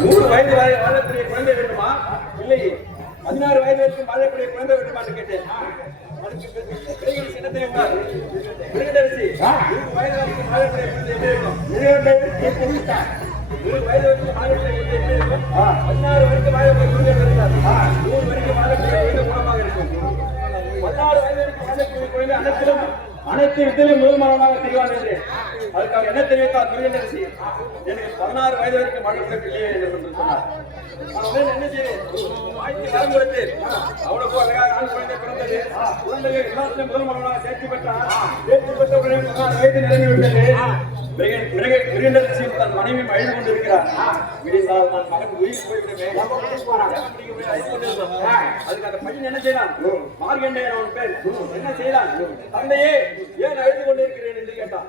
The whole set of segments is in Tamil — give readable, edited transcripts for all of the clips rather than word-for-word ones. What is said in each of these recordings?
100 வயது வரை வாழக்கூடிய குழந்தை வேண்டுமா, இல்லை 16 வயது வரைக்கும் வாழக்கூடிய குழந்தை வேண்டுமா என்று கேட்டேன். என்ன தெரியுமா? 20 வயது வரைக்கும் வாழக்கூடிய குழந்தை எப்படி இருக்கும்? 100 வயது வரைக்கும் வாழக்கூடிய குழந்தை எப்படி இருக்கும்? 16 வரைக்கும் வாழக்கூடிய குழந்தை இருந்தார். 100 வரைக்கும் வாழக்கூடிய குழந்தை குணமாக இருக்கும். 16 வயது வரைக்கும் வாழக்கூடிய குழந்தை அனைத்து வித்திலும் முதல்மானமாக செய்வான் என்று அதுக்காக என்ன தெரிவித்தார் முருகனரசி? எனக்கு 16 வயது வரைக்கும் வாழக்கூடிய பிள்ளையே என்று சொன்னார். என்ன செய்வேன்? வரம் கொடுத்து அவனுக்கு அழகாக ஆண் குழந்தை பிறந்தது. குழந்தைகள் எல்லாத்திலும் முதல்மானமாக தேர்ச்சி பெற்றார். தேர்ச்சி பெற்ற உடனே 16 வயது நிறைந்துவிட்டது. முருகனரசியும் தன் மனைவியும் அழுது கொண்டிருக்கிறார். விடிந்தால் நான் மகன் உயிர் போய்விடுவேன். அதுக்கு அந்த பையன் என்ன செய்யலாம்? மார்கண்டேயன் அவன் பேர். என்ன செய்யலாம்? தந்தையே ஏன் அழுது கொண்டிருக்கிறேன் என்று கேட்டான்.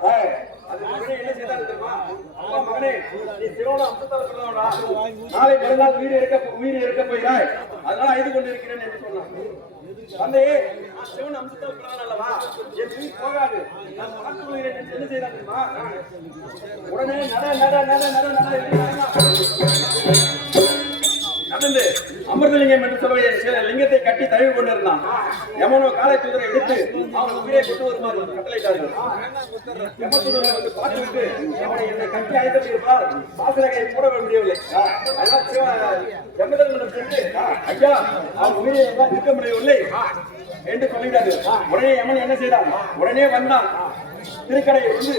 அது உடனே என்ன செய்தார் தெரியுமா? அப்பா மகனே, நீ சிவனோட அம்சத்தால் பிறந்தவனா, நாளை மறுநாள் உயிர் இருக்க போகிறாய், அதனால அழுது கொண்டிருக்கிறேன் என்று சொன்னான். தந்தையே, சிவன் அம்சத்தால் பிறந்தவன் அல்லவா, என் உயிர் போகாது, நான் பார்த்து கொள்கிறேன் என்று என்ன செய்தார் தெரியுமா? உடனே நடந்து அமிர்தலிங்கம் என்று சொல்ல லிங்கத்தை கட்டி தழுவி கொண்டிருந்தான். யமனோ காலை தூதரை எடுத்து அவன் உயிரை கொண்டு வருமாறு கட்டளையிட்டார்கள். யமதூதரை வந்து பார்த்துவிட்டு அவனை என்னை கட்டி அழைத்திருப்பார், சாசனங்களை போட முடியவில்லை. யமதர்மனிடம் சென்று ஐயா அவன் உயிரை எல்லாம் நிற்க முடியவில்லை என்று சொல்லிட்டாரு. உடனே யமன் என்ன செய்தான்? உடனே வந்தான். திருக்கடையை வந்து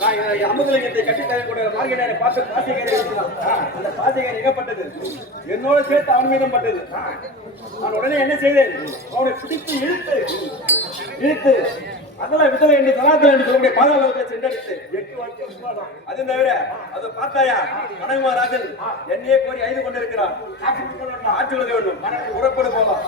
நான் அமுதலிங்கத்தை கட்டி தரக்கூடிய மார்கண்டேயனை பார்த்து பாசிகரை எழுதினான். அந்த பாசிகரை நிகப்பட்டது, என்னோட சேர்த்து அவன் மீதும் பட்டது. நான் உடனே என்ன செய்தேன்? அவனை பிடித்து இழுத்து அதெல்லாம் விதவை என்று தலாத்தல் என்று சொல்லக்கூடிய பாதாளத்தை சென்றடித்து 8 வருஷம். அது தவிர அதை பார்த்தாயா கனகமராஜன் என்னையே கோரி ஐந்து கொண்டிருக்கிறார். ஆட்சி கொடுக்க வேண்டும், புறப்படு போகலாம்.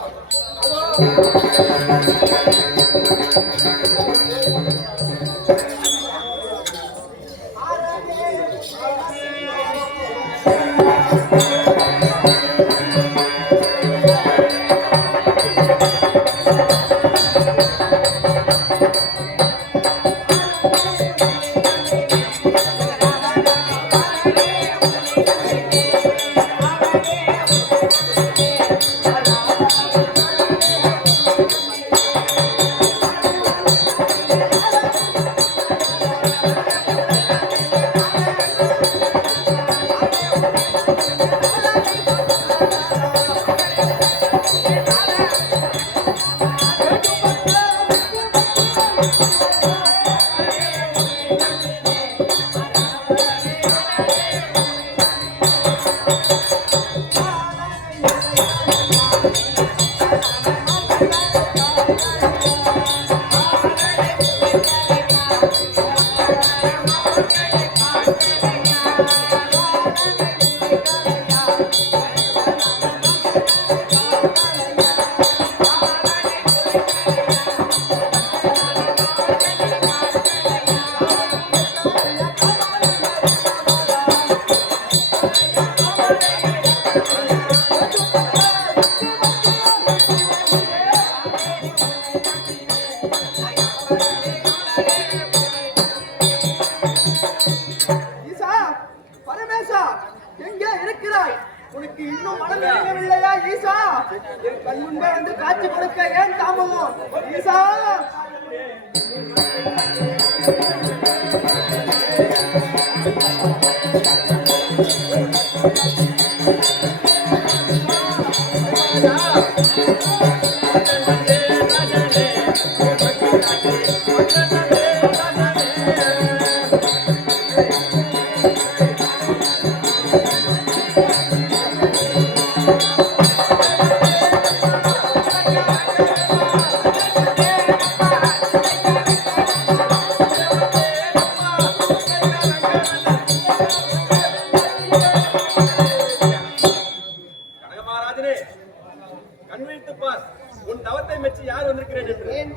உனக்கு இன்னும் மனம் இறங்கவில்லையா ஈசா? என் கண் முன்பே வந்து காட்சி கொடுக்க ஏன் தாமதம் ஈசா? உன் தவத்தை மெச்சி யார் வந்திருக்கிறேன்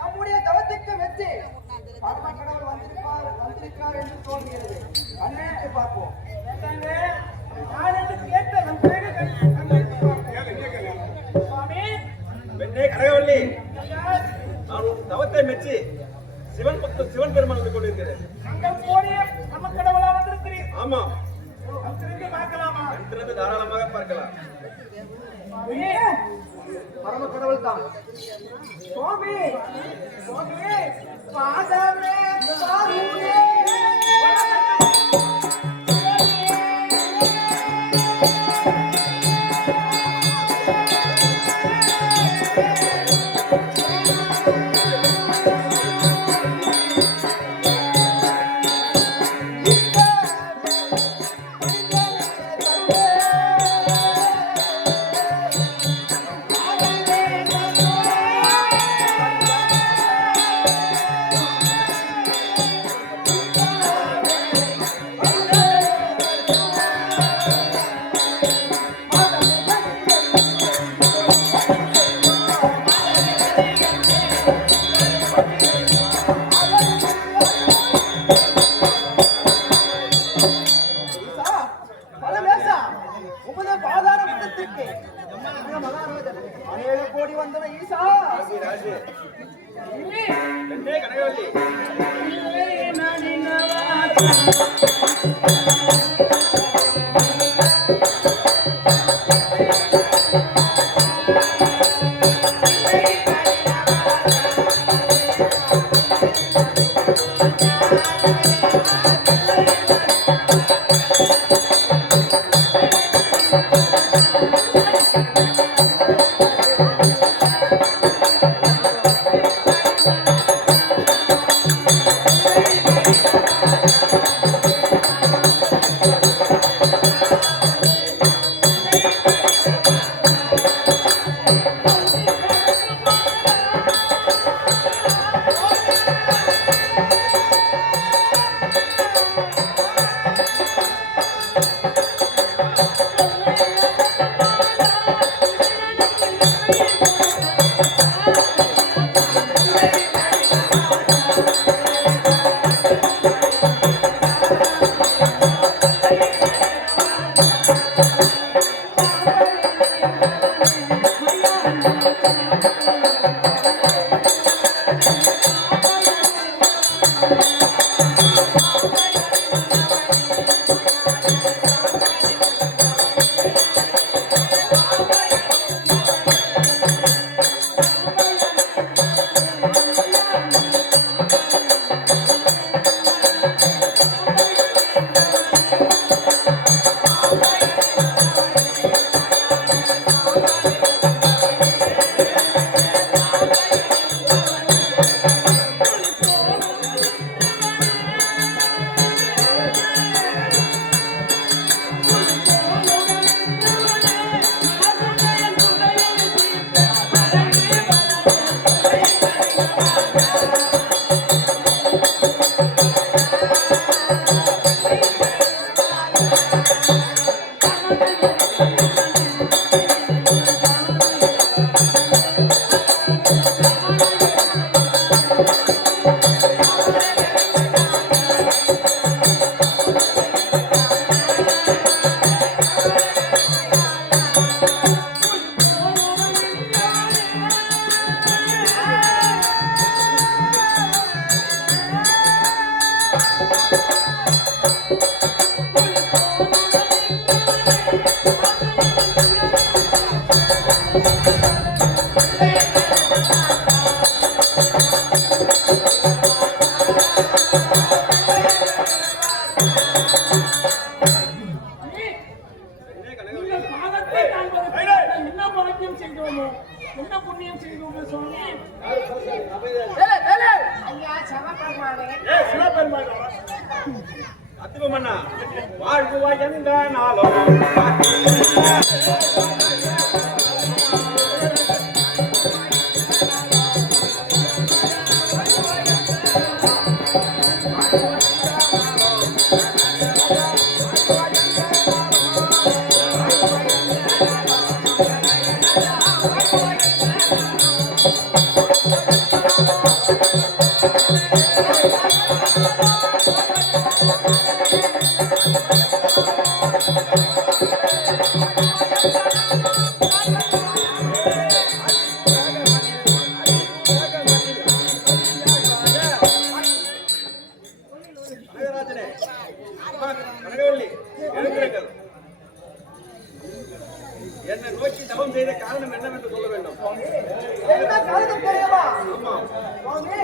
நம்முடைய தவத்திற்கு மெச்சி பரமக்கடவுள் வந்திருக்கிறார் என்று தோன்றுகிறது. கண்ணிட்டு பார்ப்போம். பெண்ணே கனகவல்லி, நான் உன் தவத்தை மெச்சி சிவன் பெருமான் வந்து கொண்டிருக்கிறேன். ஆமா, அங்கிருந்து பார்க்கலாமா? அங்கிருந்து தாராளமாக பார்க்கலாம். பரம கடவுள் தான். சுவாமி சுவாமி பாதமே சாருமே கோடி வந்தன ஈசா. கனகவல்லி என்ன புண்ணியம் செய்தோம் சுவாமி? ஐயா சிவபெருமானே. சிவபெருமானா? அத்துவமண்ணா வாழ்வுவாய் எந்த நாளும் அம்மா கனகவல்லி, எழுந்திருங்கள். என்னை நோக்கி தவம் செய்த காரணம் என்னவென்று சொல்ல வேண்டும். என்ன காரணம் தெரியுமா? ஆமா. சுவாமி,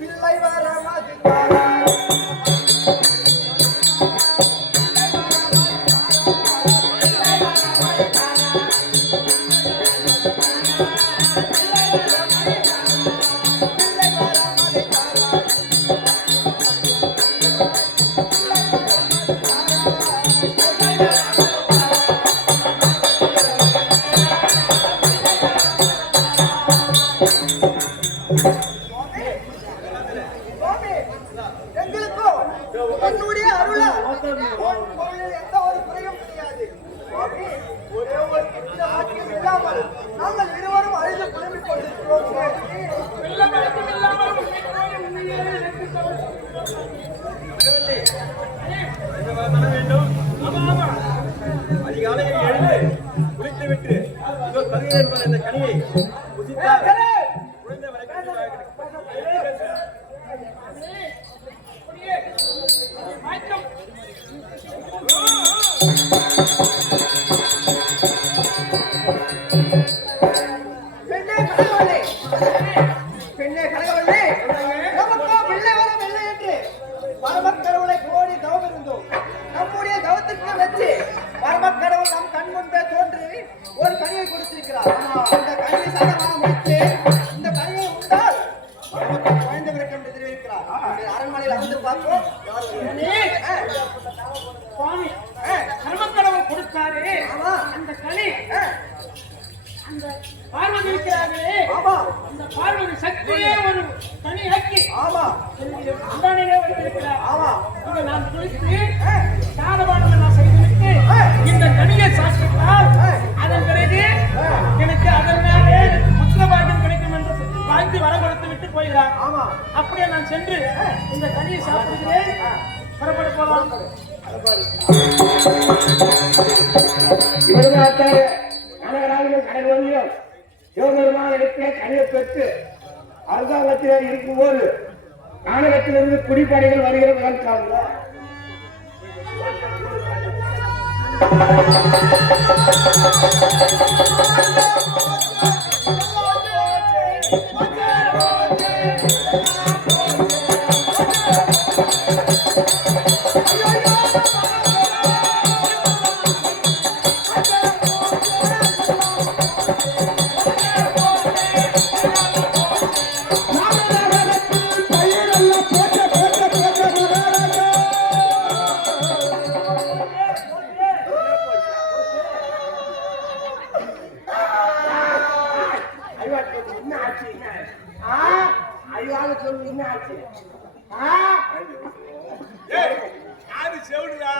பிள்ளை வராமா சித்தாரா. சுவாமி, எங்களுக்கும் உன்னுடைய அருளால் பொருளில் எந்த ஒரு குறையும் கிடையாது. சுவாமி, ஒரே ஒரு புத்திர வாக்கியம் இல்லாமல் நாங்கள் இருவரும் அழுது புலம்பிக் கொண்டிருக்கிறோம். சுவாமி, கனகவல்லி, என்ன வர வேண்டும்? அதிகாலையில் எழுந்து குளித்துவிட்டு இதோ தருகிறேன் என்பது இந்த கனியை புசித்தால் குழந்தை வரைக்கும் பெண்ணே கனகவல்லி, பெண்ணே கனகவல்லி, நமக்கோ பிள்ளை வரம் இல்லை என்று பரமக்கடவுளை கோடி தவம் இருந்தோம். நம்முடைய தவத்திற்கு வச்சு பரமக்கடவுள் நம் கண் முன்பே தோன்றி ஒரு கனியை கொடுத்திருக்கிறார். இந்த கனியை சாதமாக முடித்து இந்த கனியை உண்டால் நமக்கு குழந்தை பிறக்கும் என்று தெரிவிக்கிறார். நம்முடைய அரண்மனையில் வந்து பார்ப்போம். சுவாமி, கர்மக்கடவுள் கொடுத்தாரு. ஆமா. அந்த கனி அந்த பார்வதி இருக்கிறார்களே, ஆமா அந்த பார்வதி சக்தியே ஒரு கனி ஆக்கி ஆமா முந்தானையிலே வைத்திருக்கிறார். ஆமா இதை நான் குறித்து சாதபானம் எல்லாம் செய்துவிட்டு இந்த கனியை சாப்பிட்டால் அதன் பிறகு எனக்கு அதன் மேலே புத்திரபாகியம் கிடைக்கும் என்று வாழ்த்து வர கொடுத்து விட்டு போகிறார். ஆமா அப்படியே நான் சென்று இந்த கனியை சாப்பிடுகிறேன். புறப்பட போலாம். கனகராஜன் கடல்வந்தியம் சிவபெருமான இடத்திலே கனியை பெற்று அரசாங்கத்திலே இருக்கும்போது கானகத்திலிருந்து குடிப்படைகள் வருகிற முதல் காலம் யாரு செவிடுறா?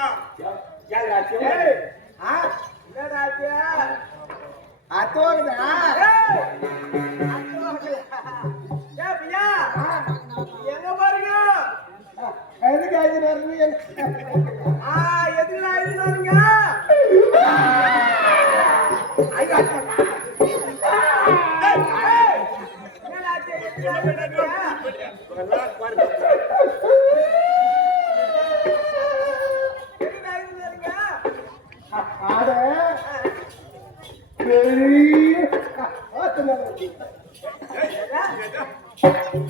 எங்க பாருங்க எதுக்கு ஆயிரம் வரணும் எதுல ஆயிருந்தாருங்க ஆட பெரிய ஆத்து மேல வச்சு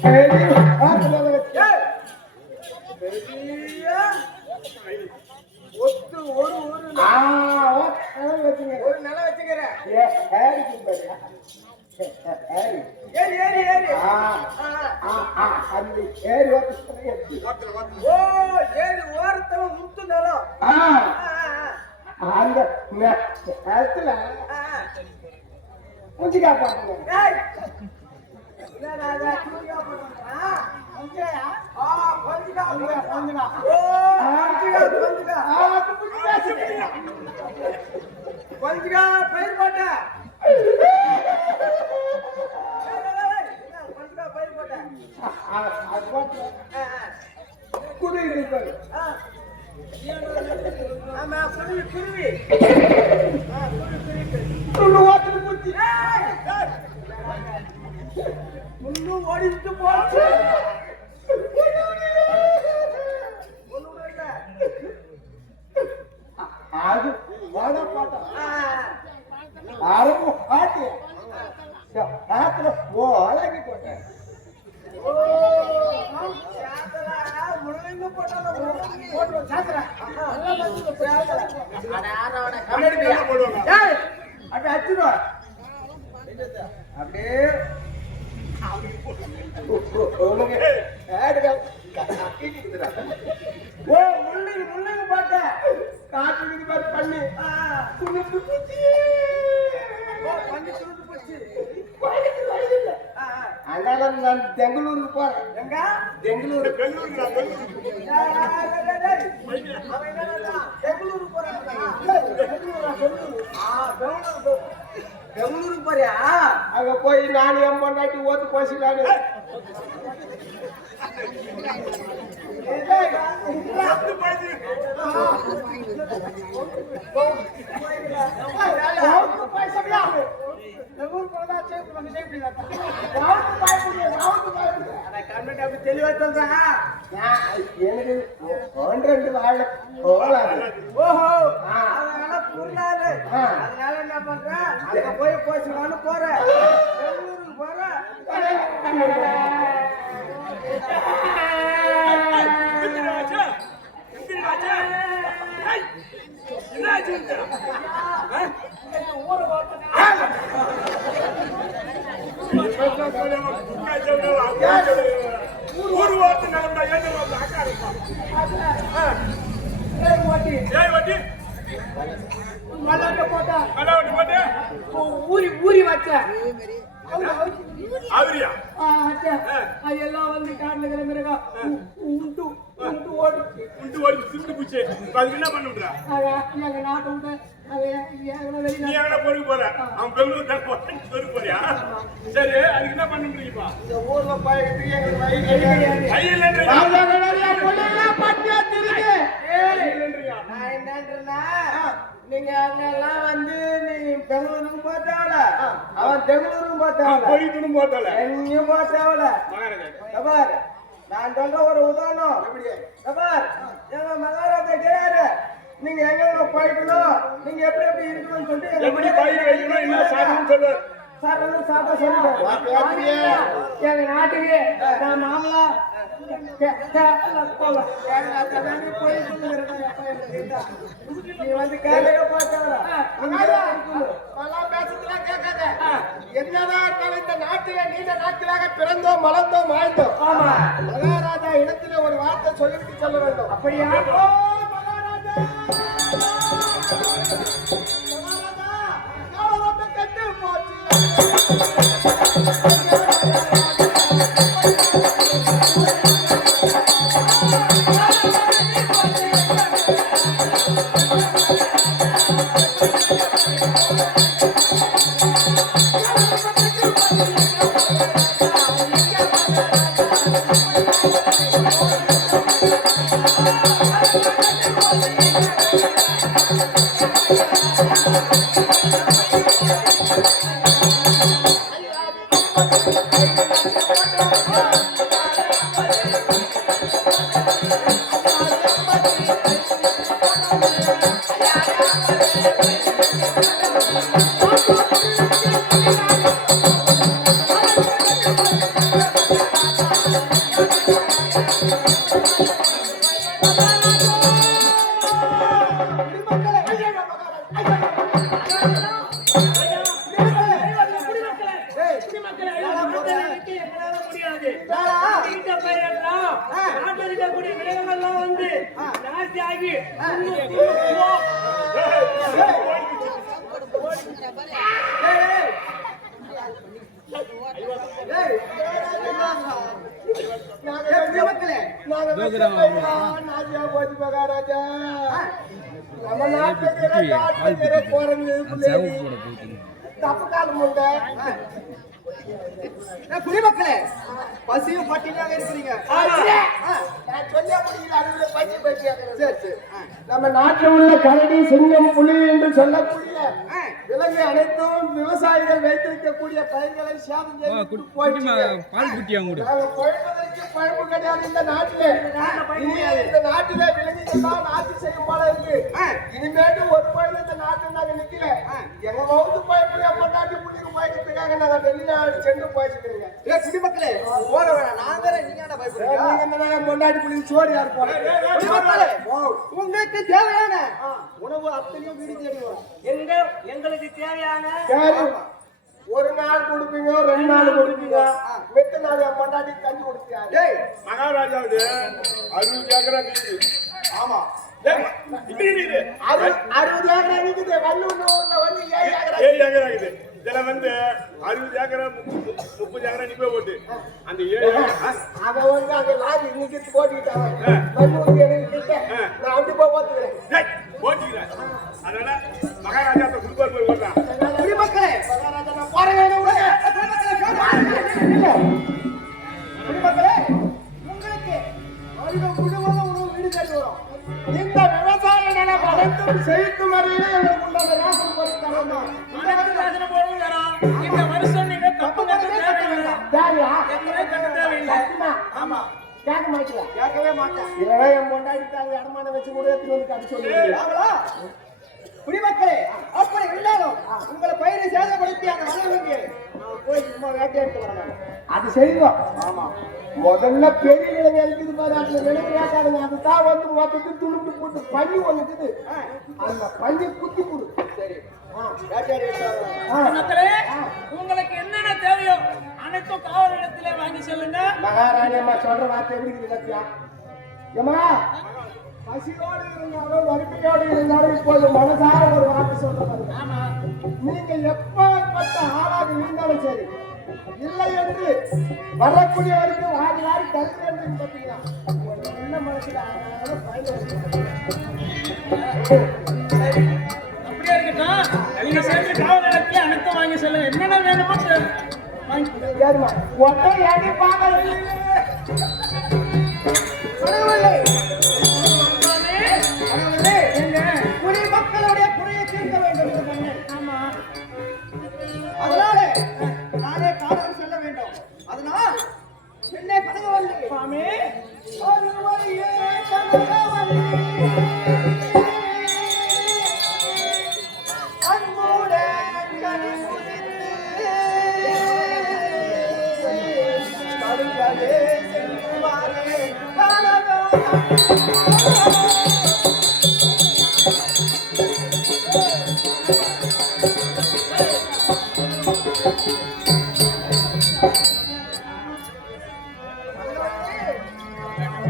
பெரிய ஆத்து மேல வச்சு ஒத்து ஒரு வச்சுங்க ஒரு நிலம் வச்சுக்கிறேன் ஏறி ஏறி ஏறி அந்த ஏரி ஓட்டு ஓ ஏறி ஓரத்துல முத்து நிலம் அந்த நேரத்துல முஞ்சிக்கா பாட்டுங்க கொஞ்சா பயிர் போட்ட பயிர் போட்ட குருவி ஆமா குருவி குருவி ஓட்டு குச்சி முன்னு ஓடிட்டு போச்சு அரபு ஆட்டி ஆத்துல ஓ அழகி போட்டேன் முழுங்க போட்டாலும் சாத்திரா அப்படியே அச்சுடும் அப்படியே ஓ முள்ளுங்க முள்ளுங்க போட்ட காட்டு பாரு பண்ணி துணுக்கு பூச்சி பண்ணி சுருட்டு போச்சு அதனால நான் பெங்களூருக்கு போறேன் எங்க பெங்களூரு பெங்களூருக்கு பெங்களூருக்கு போறியா அங்க போய் நான் என் பொண்டாட்டி ஓத்து போசிக்கலான்னு தெளிவா சொல்றேன் எனக்கு 12 வாழ போகலாம் ஓஹோ அதனால புரியாது அதனால என்ன பண்றேன் அங்க போய் போச்சுலான்னு போறேன் பெங்களூருக்கு போறேன் ஊர் வார்த்தை நடந்தா ஏன் மல்லாட்ட போட்டா மல்லாவட்டி போட்டு ஊறி வச்ச அவரியா அதெல்லாம் வந்து காட்டுல கிளம்பிருக்கா உண்டு உண்டு ஓடிச்சு உண்டு ஓடி சிந்து பூச்சி அதுக்கு என்ன பண்ண முடியா எங்க நாட்டை விட்டு நீ எங்கடா பொறுக்கு போற அவன் பெங்களூர் தான் பொறுக்கு போறியா சரி அதுக்கு என்ன பண்ண முடியுமா இந்த ஊர்ல போயிட்டு எங்களுக்கு நான் என்னன்றா நீங்க அங்கெல்லாம் வந்து நீ பெங்களூருக்கு போத்தாவல அவன் பெங்களூருக்கு போத்தாவல போயிட்டு போட்டல எங்கேயும் போத்தாவல பார் நான் சொல்ற ஒரு உதாரணம் பார் எங்க மகாராஜா கேறாரு நீங்க எங்க போயிட்டணும் நீங்க எப்படி எப்படி இருக்கணும்னு சொல்லிட்டு எப்படி பயிர் வைக்கணும் என்ன சாப்பிடணும் சொல்லு சரணும் சாப்பிட சொல்லுங்க எங்க நாட்டுக்கு நான் மாமலா நீ வந்து கேட்க பார்த்தாங்க என்னதான் இந்த நாட்டில நீண்ட நாட்களாக பிறந்தோம் மலர்ந்தோம் வாழ்ந்தோம் ஆமா மகாராஜா இடத்துல ஒரு வார்த்தை சொல்லிவிட்டு சொல்ல வேண்டும் அப்படியா மகாராஜா ரொம்ப கெட்டு போச்சு மகாராஜா நம்ம நாட்டுல போறது தப்பு காலம் உண்டு குடிமக்களே பசியும் பட்டினியாக இருக்கிறீங்க நான் சொல்ல முடியல அதுல பசி பசி நம்ம நாட்டில் உள்ள கரடி சிங்கம் புலி என்று சொல்லக்கூடிய விலங்கு அனைத்தும் விவசாயிகள் வைத்திருக்கக்கூடிய பயிர்களை சேதம் செய்து பழப்பு கிடையாது இந்த நாட்டிலே இந்த நாட்டிலே விலங்குகள் தான் ஆட்சி செய்யும் போல இருக்கு இனிமேட்டு ஒரு பயிர் இந்த நாட்டில் நாங்க நிக்கல எங்க வகுத்து பயப்படியா பொண்டாட்டி புள்ளிக்கு பயக்கிறதுக்காக நாங்க வெளிநாடு சென்று பாய்ச்சிக்கிறீங்க. குடிமக்களே போற வேணாம் நான் வேற நீங்க என்ன பயப்படுறீங்க? நீங்க என்ன பொண்டாட்டி புள்ளிக்கு சோறு யார் போறேன்? குடிமக்களே உங்களுக்கு தேவையான உணவு அத்தனையும் வீடு தேடி வரும். எங்களுக்கு தேவையான சரி, ஒரு நாள் கொடுப்பீங்க, 2 நாள் கொடுப்பீங்க, மித்த நாள் என் பொண்டாட்டி தண்ணி கொடுத்தியா? டேய் மகாராஜாவுது 60 ஏக்கரா இருக்குது. ஆமா 60 ஏக்கரா இருக்குது. வல்லூர்ல வந்து 7 ஏக்கரா 7 ஏக்கரா இருக்குது. இதுல வந்து 60 ஏக்கரா 30 ஏக்கரா நிப்பே போட்டு அந்த 7 ஏக்கரா அத வந்து அந்த லாரி இன்னைக்கு போட்டுக்கிட்டாங்க. வல்லூருக்கு எனக்கு கிட்ட நான் அப்படி போத்துக்கிறேன். போட்டிக்கிறேன். அதனால மகாராஜா குடுப்பார் போய் ஓடுறான். குடிமக்களே மகாராஜா நான் போறேன் விடுங்க. குடிமக்களே உங்களுக்கு அதிகம் குடும்பம் உணவு வீடு தேடி வரும். இந்த விவசாய நிலம் அனைத்தும் செழிக்கும் வரையிலே எங்களுக்கு உள்ள ரேஷன் பொருள் தரணும். இந்த வருஷம் நீங்க தப்பு கட்ட தேவையில்லை. யாரியா? எதுவுமே கட்ட தேவையில்லை. ஆமா கேட்க மாட்டேன். கேட்கவே மாட்டேன். இதெல்லாம் என் பொண்டாட்டி அடமானம் வச்சு கூட எடுத்து வந்து கட்டி சொல்லுங்க. ஆங்களா? குடிமக்களே அப்படி இருந்தாலும் உங்களை பயிரை சேதப்படுத்தி அந்த மனிதனுக்கு போய் சும்மா வேட்டையாடிட்டு வரணும். அது செய்வோம். ஆமா முதல்ல பெரிய விலங்கு இருக்குது பாரு, அந்த விலங்கு வேட்டாடுங்க. அதுதான் வந்து மொத்தத்துக்கு துளுந்து போட்டு பள்ளி ஒண்ணுக்குது. அந்த பள்ளி குத்தி போடு. சரி வேட்டையாடி மக்களே உங்களுக்கு என்னென்ன தேவையோ அனைத்தும் காவல் இடத்திலே வாங்கி செல்லுங்க. மகாராணி அம்மா சொல்ற வார்த்தை எப்படி இருக்குது பத்தியா? ஏமா பசியோடு இருந்தாலும் வறுமையோடு இருந்தாலும் இப்போது மனசார ஒரு வார்த்தை சொல்றாரு. ஆமா நீங்க எப்பப்பட்ட ஆளாக இருந்தாலும் சரி, இல்லை என்று வரக்கூடியவருக்கு வாரி வாரி தருகிறேன் பார்த்தீங்களா? என்ன மனசுல சரி அப்படியே இருக்கட்டும். நீங்க சேர்ந்து காவல் இடத்திலே அனைத்தும் வாங்கி செல்லுங்க. என்னென்ன வேணுமோ வாங்கி யாருமா ஒட்டை அடி பார்க்க குடிமக்களுடைய குறையை தீர்க்க வேண்டும் இந்த மன்னன். ஆமா அதனால நானே காரணம் செல்ல வேண்டும். அதனால் என்னை கனகவல்லி சுவாமி ஒருவரையே கனகவல்லி அன்புடன் கனிவுதித்து கடுகளே செல்வாரே கனகவல்லி.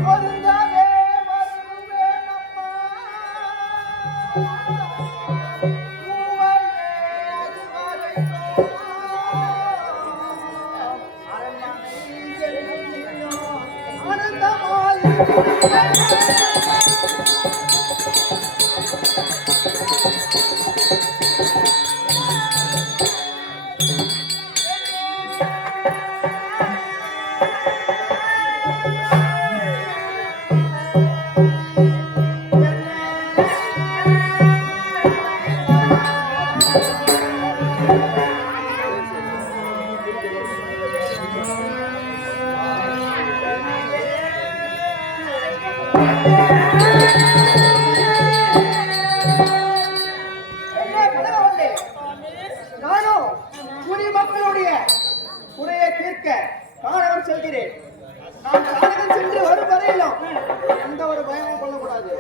வருந்தவே வருவேன் அம்மா மூவையே அதுவரைக்கும் அரண்மனை செல்லும் ஆனந்தமாய் நானும் குடிமக்களுடைய குறையை தீர்க்க காரணம் செல்கிறேன். நான் காரணம் சென்று வரும் வரையிலும் எந்த ஒரு பயமும் கொள்ளக்கூடாது.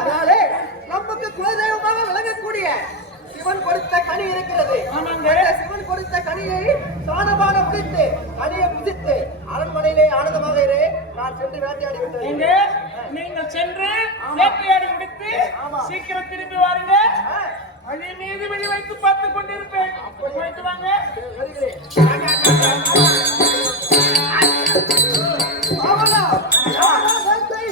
அதனாலே நமக்கு குலதெய்வமாக விளங்கக்கூடிய சிவன் கொடுத்த கனி இருக்கிறது. அந்த சிவன் கொடுத்த கனியை சாணபான முடித்து கனியை புதித்து அரண்மனையிலே ஆனந்தமாக இரு. நான் சென்று வேட்டையாடி விட்டேன். எங்க நீங்கள் சென்று வேட்டையாடி முடித்து சீக்கிரம் திரும்பி வாருங்க. அதே மீது வெளி வைத்து பார்த்து கொண்டிருப்பேன். போயிட்டு வாங்க. வருகிறேன். ஆவலா ஆனந்தத்தை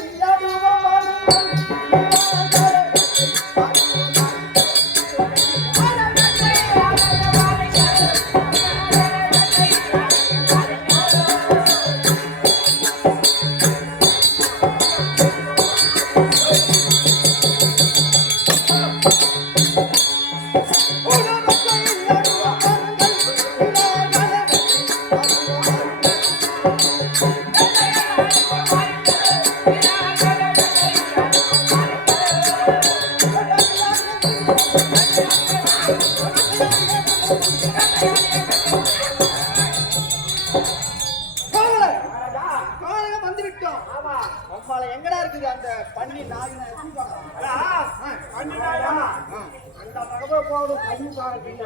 அந்த பக்கமா போகணும் கண்ணி பாருங்க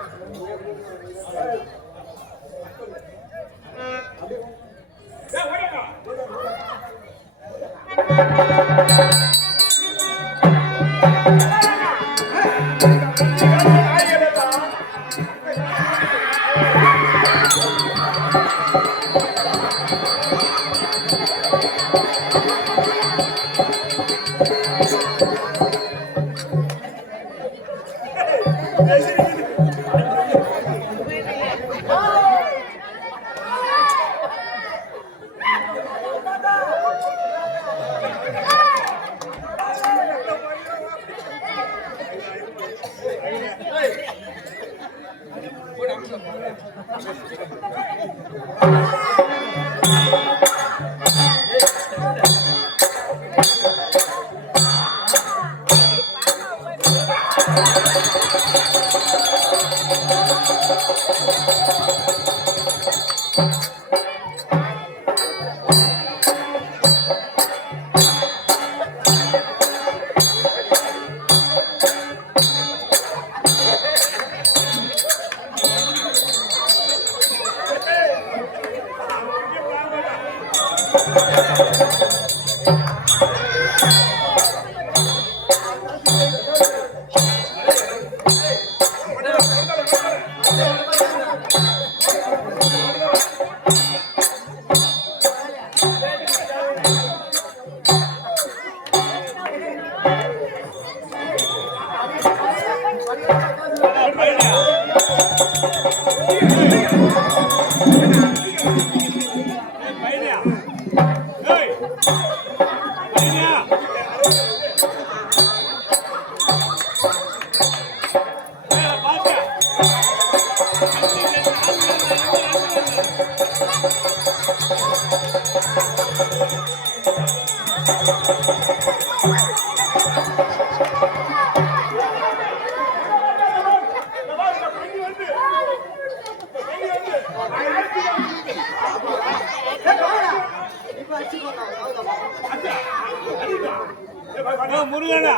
முருகனா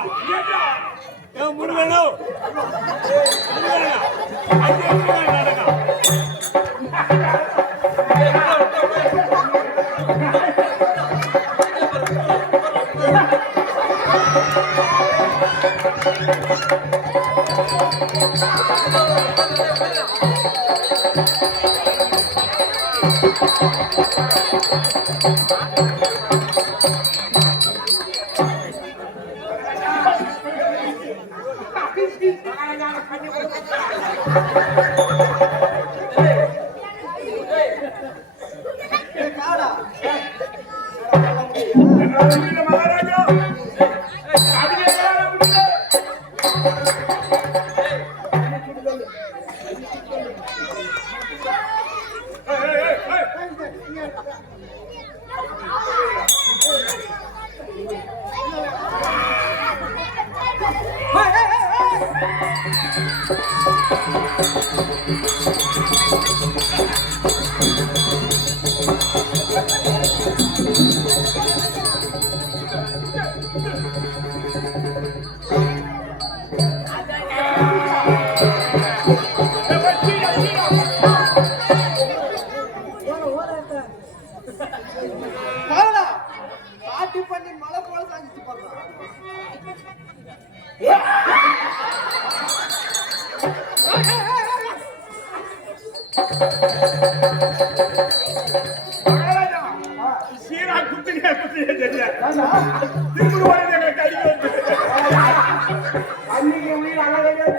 முருகனோ பாட்டி பண்ணி மழை போல சாஞ்சிச்சு பாருங்க. சீரா குத்துங்க தெரியா திரும்ப எங்களுக்கு அடிக்க அன்னைக்கு உயிர் அழகே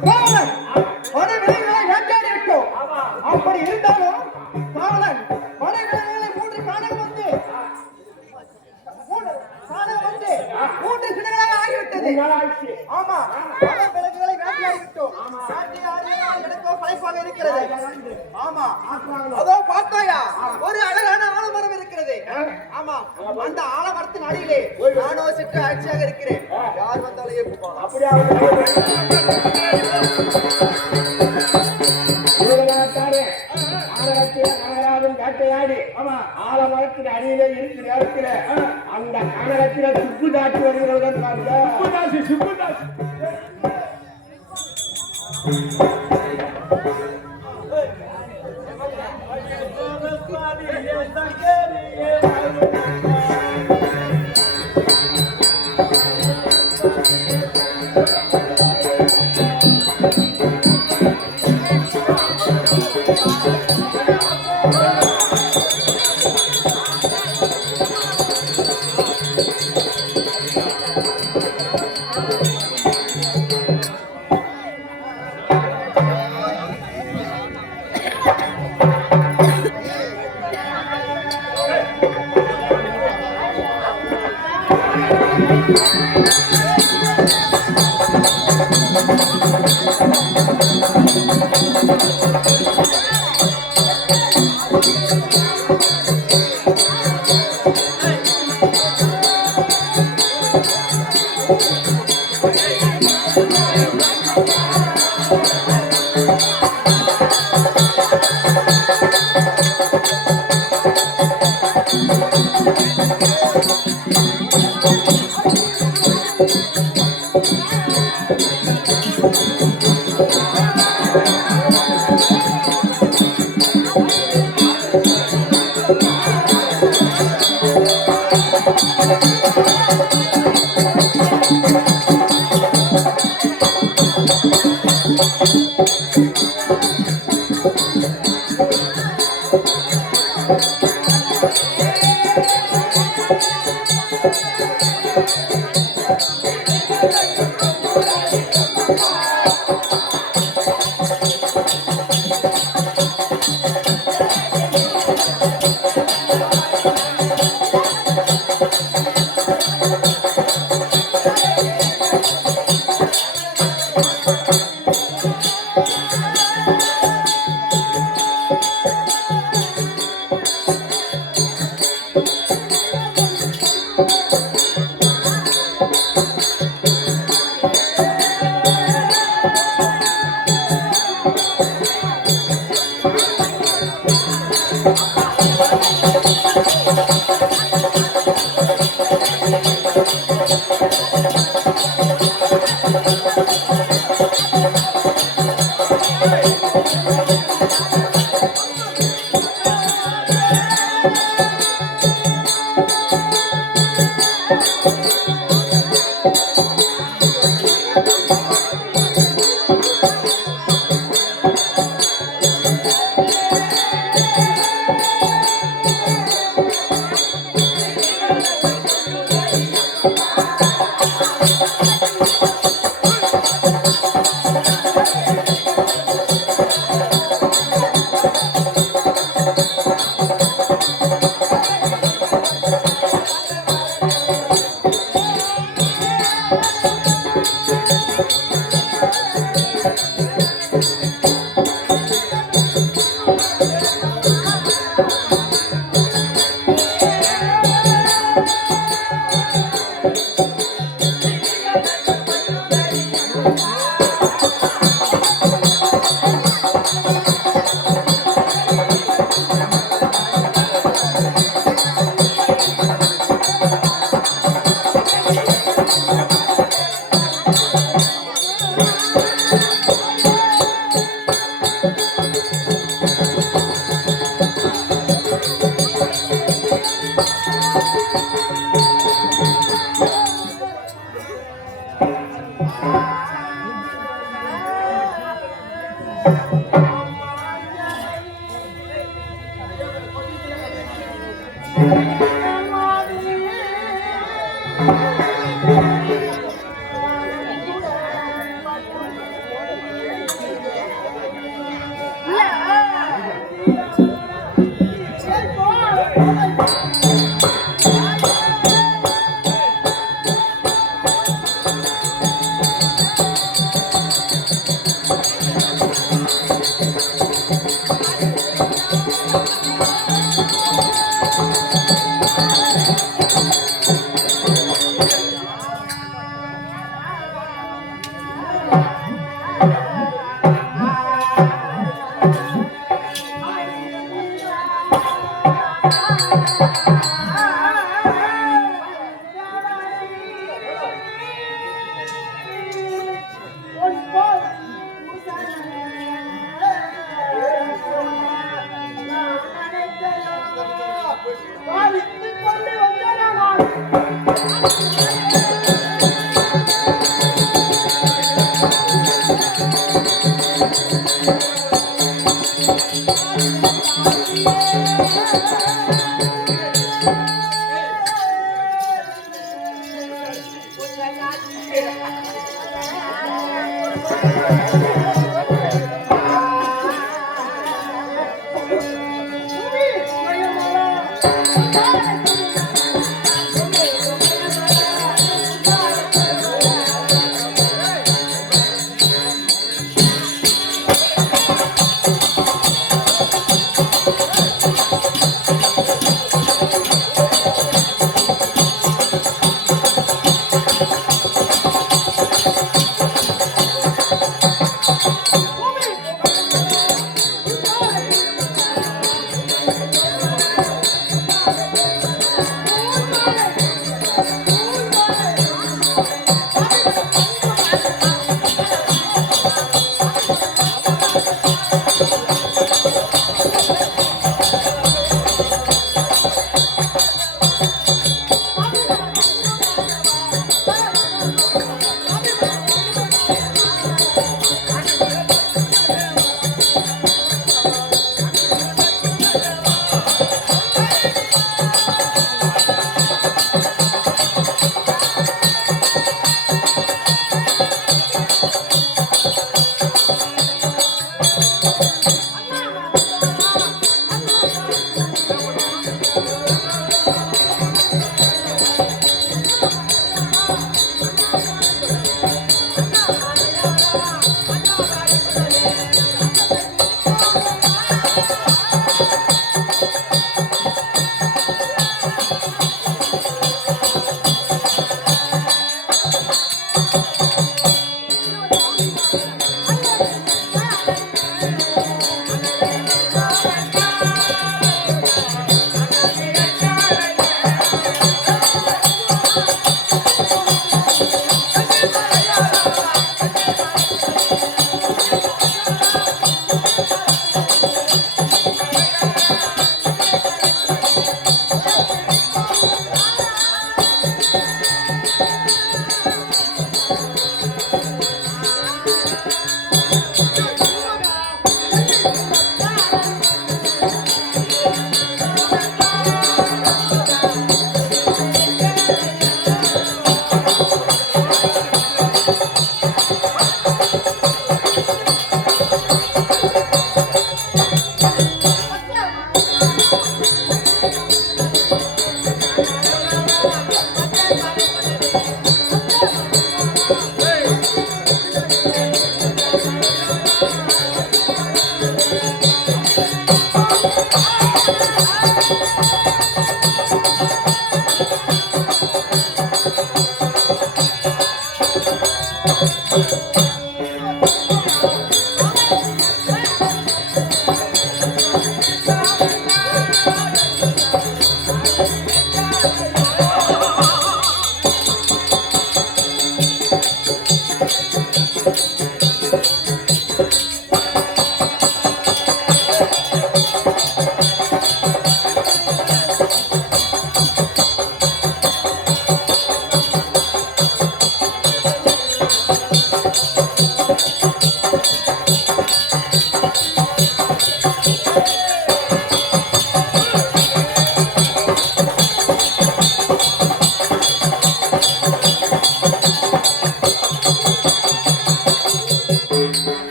Hey, எனக்கோ படைப்பாக இருக்கிறது. ஆமா, அதோ பார்த்தாயா ஒரு அழகான ஆலமரம் இருக்கிறது. ஆமா, அந்த ஆலமரத்தின் அடியிலே நானோ சிற்று ஆட்சியாக இருக்கிறேன். யார் வந்தாலும் ஏற்றுப்பான். அப்படியா வேட்டையாடி ஆலமரத்தின் அடியிலே இருக்கிற நேரத்தில் அந்த கனகத்தில சுப்பு தாட்டி வருகிறவர்கள்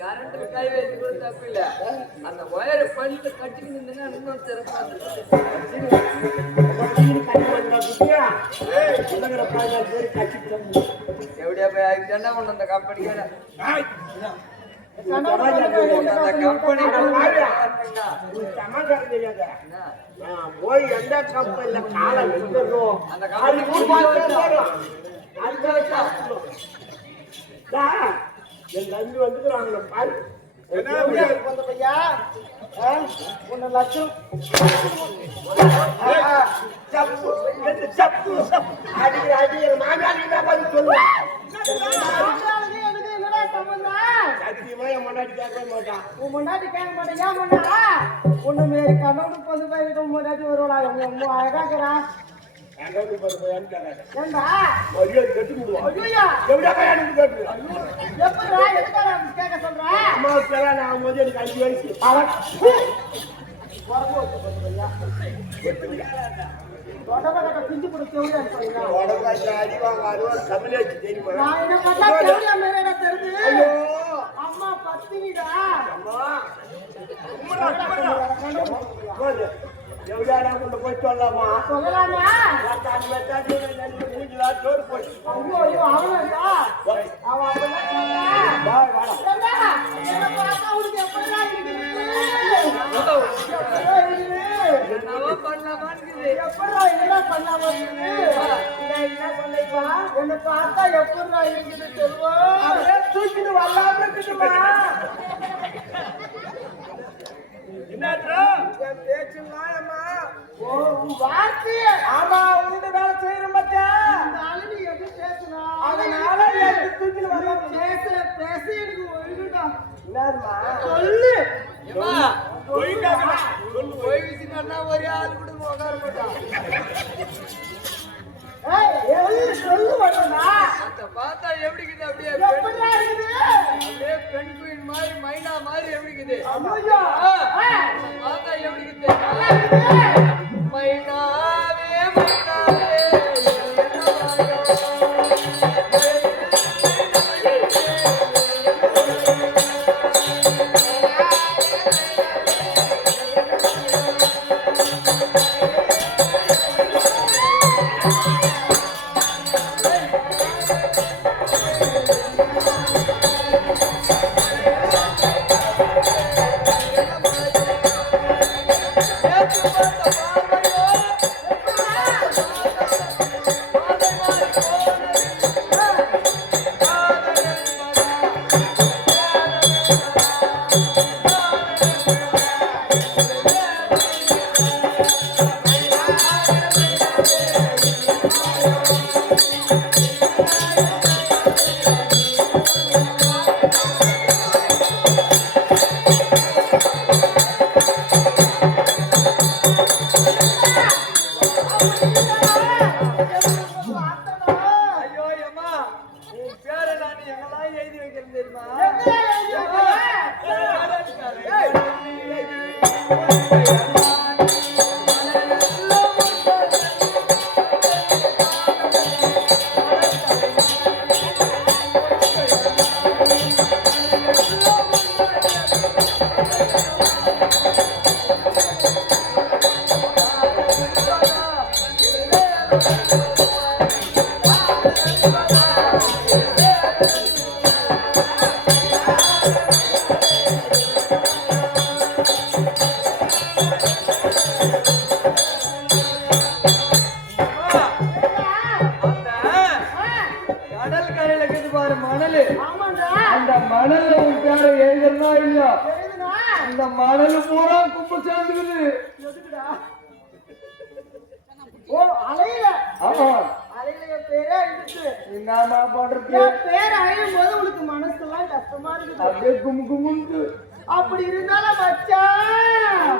கரண்ட் கை வைத்து தப்பு இல்ல அந்த ஒயரை பண்ணிட்டு கட்டிக்கிட்டு இருந்தீங்கன்னா இன்னும் சிறப்பா எப்படியா போய் அதுக்கு என்ன பண்ண அந்த கம்பெனிக்கு அந்த கம்பெனி போய் எந்த கம்பெனில காலம் அந்த கம்பெனி என் நம்பி வந்துக்கிறாங்க பாரு பையா 1 லட்சம் அடிக்கிற மாமியாருக்கு தான் பதில் சொல்லுவேன் சத்தியமா என் முன்னாடி கேட்க மாட்டான் உன் முன்னாடி கேட்க மாட்டேன் ஏன் பண்ணா ஒண்ணு மாரி கண்ணோடு பொது போயிட்டு முன்னாடி வருவா அழகாக்குறா ஏண்டா மரியாதை கட்டி விடுவான் ஐயா எப்படியா பையனுக்கு கேட்டு எப்படா எதுக்காக கேட்க சொல்ற அம்மாவுக்கு எல்லாம் நான் முதல் எனக்கு 5 வயசு பிஞ்சு கொடுத்து அடி வாங்க தமிழாச்சு தெரியுமா நான் என்ன பார்த்தா தெரியுது ஐயோ அம்மா பத்தினிடா எவ்வளோ கொண்டு போய் சொல்லலாமா சொல்லலாமா மூஞ்சிலா சோறு போச்சு ஐயோ ஐயோ அவனடா அவன் என்ன பார்த்தா எப்படா இருக்குது சொல்லுவோம் தூக்கிட்டு வரலாம இருக்குமா என்னாச்சுடா? என் பேச்சு நியாயமா? உன் வார்த்தையே. ஆமா, உண்டு வேலை செய்யறோம் பாத்தியா? இந்த ஆளு நீ எப்படி பேசுனா? அதனால எடுத்து தூக்கிட்டு வரலாம். பேச எனக்கு ஒழுங்குடா. என்னதுமா? சொல்லு. ஏம்மா, ஒழுங்காகடா. போய் வீசினா ஒரே ஆள் கூட உட்கார மாட்டான். சொல்லு மாட்டா. அந்த பார்த்தா எப்படி இருக்குது? அப்படியே எப்படிடா இருக்குது? அப்படியே பெண் குயின் மாதிரி மைனா மாதிரி எப்படி இருக்குது? அம்மையா. பார்த்தா எப்படி இருக்குது? மைனாவே மைனாவே என்ன ஐயோ அம்மா, உன் பேரை நான் எங்கெல்லாம் எழுதி வைக்கிறேன் தெரியுமா? கடல் கரையில இருக்குது பாரு மணலு. அந்த மணல்ல உன் பேரை எழுதுறதா இல்லையா? இந்த மணல் பூரா குப்பை சேர்ந்துக்குது. ஓ, அலையில. ஆமா, அலையில என் பேரே அழிஞ்சிச்சு. என்னமா பண்றது? என் பேர் அழியும் போது உனக்கு மனசுலாம் கஷ்டமா இருக்குது. அப்படியே குமுகுமுண்டு. அப்படி இருந்தாலும் மச்சான்.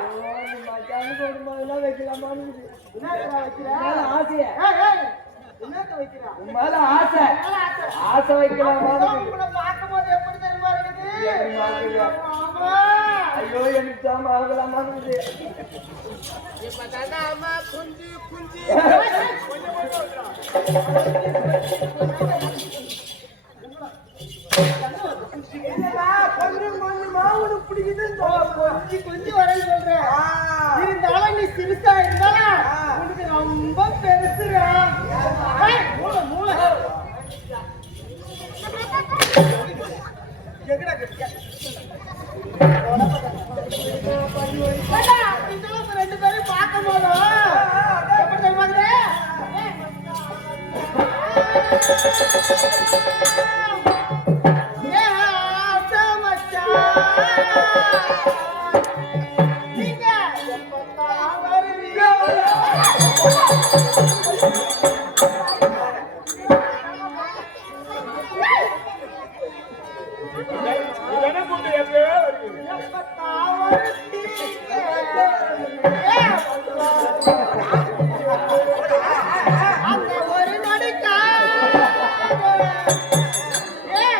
மச்சானுக்கு ஒரு மாதிரிலாம் வைக்கலாமான்னு இருக்குது. என்னத்த வைக்கிற? ஆசைய என்னத்த வைக்கிற? உன் மேல ஆசை ஆசை வைக்கலாமா? உங்களை பார்க்கும்போது எப்படி தெரியுமா இருக்குது? தெரியுமா இருக்குது? ஆமா. ஐயோ எனக்கு தாம ஆகலாமான்னு இருக்குது. இப்பதானே அம்மா குஞ்சு குஞ்சு. என்னடா கொஞ்சம் கொஞ்சமா உனக்கு பிடிக்குதுன்னு கொஞ்சம் கொஞ்சம் வரேன்னு சொல்றேன். இருந்தாலும் நீ சிறுசா இருந்தாலும் உனக்கு ரொம்ப பெருசுடா. மூளை மூளை எங்கடா கட்டியா? ரெண்டு பேரும் பார்க்கும் போது எப்படி தெரியுமா நீங்க எப்பத்தான் வருவீங்க? எப்பத்தான் வருவீங்க? அந்த ஒரு நொடிக்கா Hey!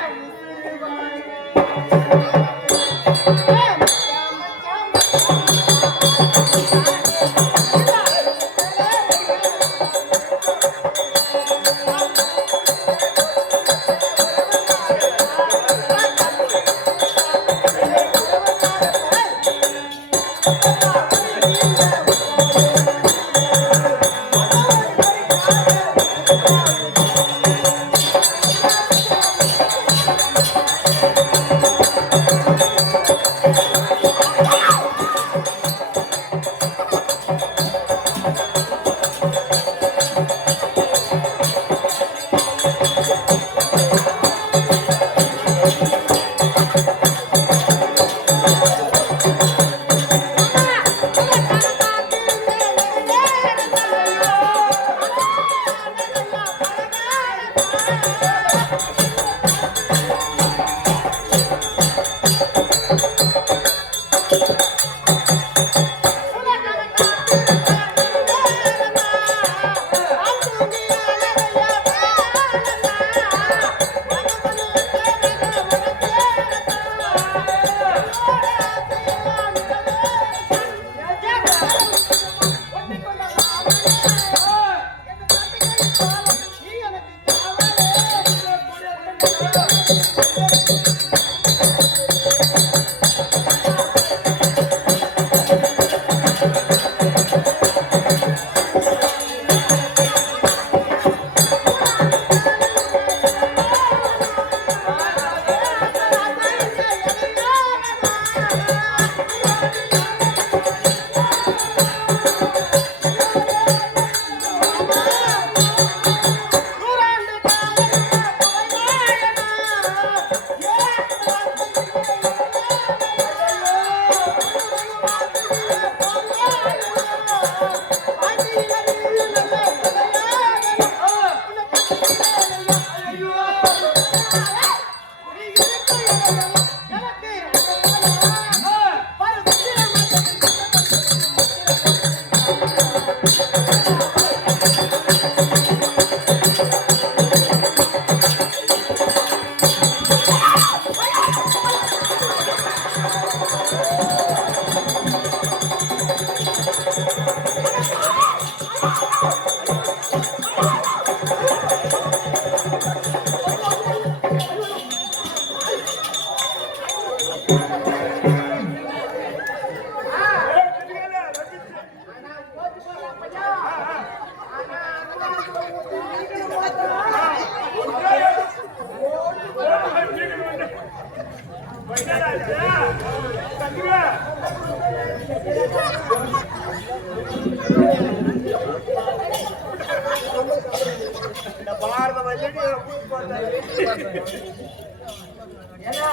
ஏன்னா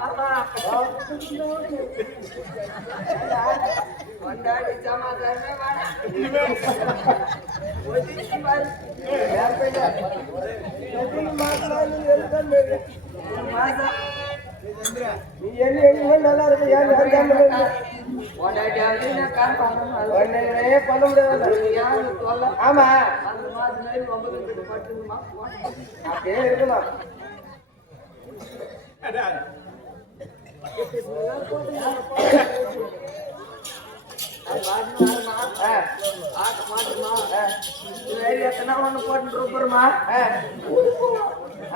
மாமா கொண்டாடி சமாதானமே வேணாம் ஒதுக்கி பாரு மாசம் நீ எங்க நல்லா இருக்கு கொண்டாடி அப்படின்னு பண்ண முடியாது ஆமா அந்த மாதிரி 9 பட்டுமா அப்படியே இருக்கலாம்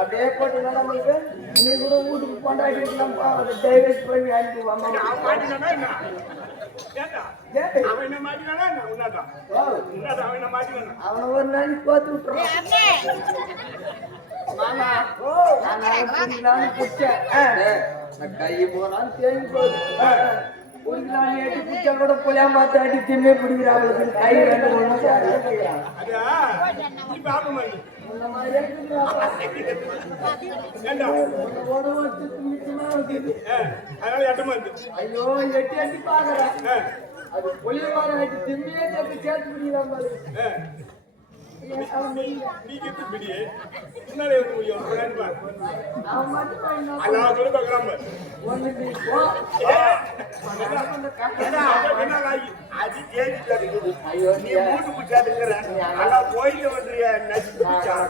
அப்படியே போட்டு நம்மளுக்கு நீ கூட வீட்டுக்கு கொண்டாடிக்கலாம் டைவர்ஸ் பண்ணி அனுப்புவாங்க அவனை ஒரு நாளைக்கு போத்து விட்டுருவான் மாமா நான் பிடிச்சேன் கை போனாலும் தேங்கி போகுது குடிக்கலான்னு ஏற்றி பிடிச்சா கூட புளியா மாத்த அடி தின்னே பிடிக்கிறாங்க கை ரெண்டு ஒண்ணு இந்த மாதிரியே ஐயோ எட்டி எட்டி பாக்குறேன் அது புளிய மரம் ஆட்டி திம்மியே சேர்த்து சேர்த்து பிடிக்கலாம் பாரு அவன் மட்டும் ஒண்ணு நீ போ